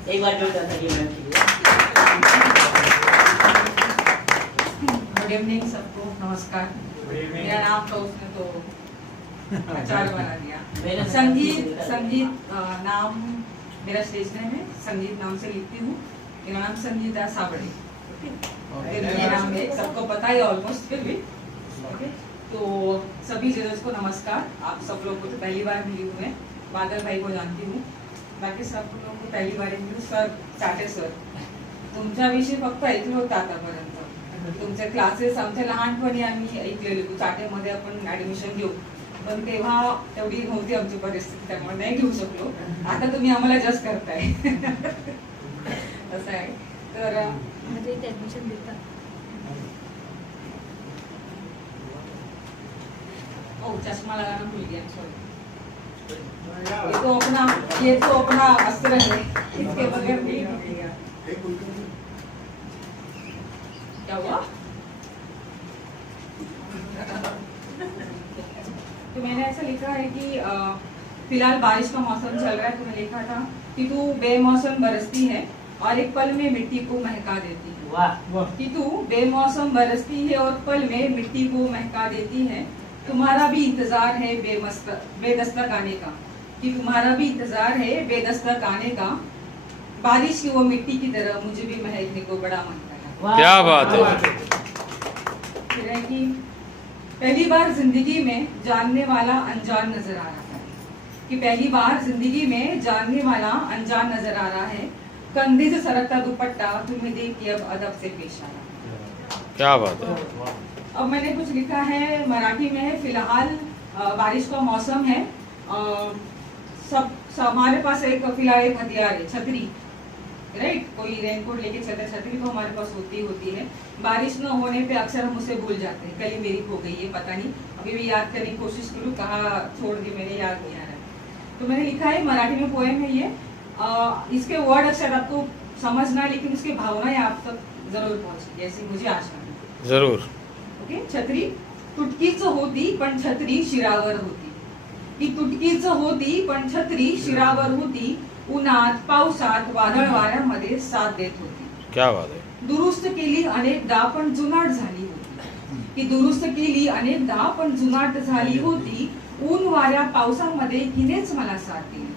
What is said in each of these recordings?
एक बार जोरदार तालियां मैम के लिए। गुड इवनिंग सबको, नमस्कार। मेरा नाम तो उसने तो आचार्य बना दिया। संगीत नाम मेरा स्टेज नेम है, संगीत नाम से लिखती हूँ। मेरा नाम संगीता साबड़े, ये नाम है, सबको पता है ऑलमोस्ट। फिर भी तो सभी जजेस को नमस्कार। आप सब लोग को तो पहली बार मिली हूँ मैं, बादल भाई को जानती हूँ, बाकी सब लोगों को पहिली बार मिळून सर चाटे सर तुमच्याविषयी फक्त ऐकलं होतं आतापर्यंत। तुमचे क्लासेस आमच्या लहानपणी आम्ही ऐकलेले की चाटेमध्ये आपण ऍडमिशन घेऊ, पण तेव्हा तेवढी नव्हती आमची परिस्थिती, त्यामुळे नाही घेऊ शकलो। आता तुम्ही आम्हाला जज करताय असं आहे। तर म्हणजे इथे ऍडमिशन देतात। ओ चष्मा लगाना भूल गया, सॉरी। ये तो अपना अस्त्र है, इसके बगैर नहीं होगा। क्या हुआ? तो मैंने ऐसा लिखा है कि फिलहाल बारिश का मौसम चल रहा है, तो मैंने लिखा था कि तू बेमौसम बरसती है और एक पल में मिट्टी को महका देती है। वाह कि तू बेमौसम बरसती है और पल में मिट्टी को महका देती है। तुम्हारा भी इंतजार है बेदस्तक आने का, कि तुम्हारा भी इंतजार है बेदस्तक आने का। बारिश की वो मिट्टी की तरह मुझे भी महकने को बड़ा मन कर। क्या बात है। फिर है कि पहली बार जिंदगी में जानने वाला अनजान नजर आ रहा है, कि पहली बार जिंदगी में जानने वाला अनजान नजर आ रहा है। कंधे से सरकता दुपट्टा तुम्हें देख के अब अदब से पेश आ रहा है। क्या बात है। अब मैंने कुछ लिखा है मराठी में है। फिलहाल बारिश का मौसम है, सब हमारे पास फिलहाल एक हथियार है, छतरी, राइट। कोई रेनकोट लेके चलता, छतरी तो हमारे पास होती है। बारिश न होने पे अक्सर हम उसे भूल जाते हैं। कल ही मेरी खो गई है, पता नहीं, अभी भी याद करने की कोशिश करूँ, कहाँ छोड़ दी मैंने, याद नहीं आ रहा है। तो मैंने लिखा है, मराठी में पोएम है ये। इसके वर्ड अक्षर आपको समझना, लेकिन उसकी भावनाएं आप तक जरूर पहुंचेगी, ऐसी मुझे आशा है। जरूर। ओके। छत्री तुटकीच होती पण छत्री शिरावर होती, की तुटकीच होती पण छत्री शिरावर होती। उन्हात पावसात वादळ वाऱ्यामध्ये साथ देत होती। क्या बात है। दुरुस्त केली अनेकदा पण जुनाट झाली होती, की दुरुस्त केली अनेकदा पण जुनाट झाली होती। ऊन वाऱ्या पावसामध्ये हिनेच मला साथ दिली।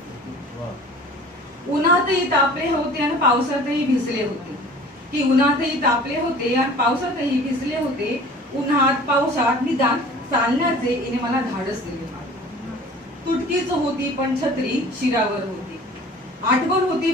उन्हातही तापले होते आणि पावसातही भिजले होते, की उन्हातही तापले होते आणि पावसातही भिजले होते। उन्हात पावसात निदान चालण्याचे इने मला धाडस दिले। तुटकीच होती पण छत्री शिरावर होती, आठवण होती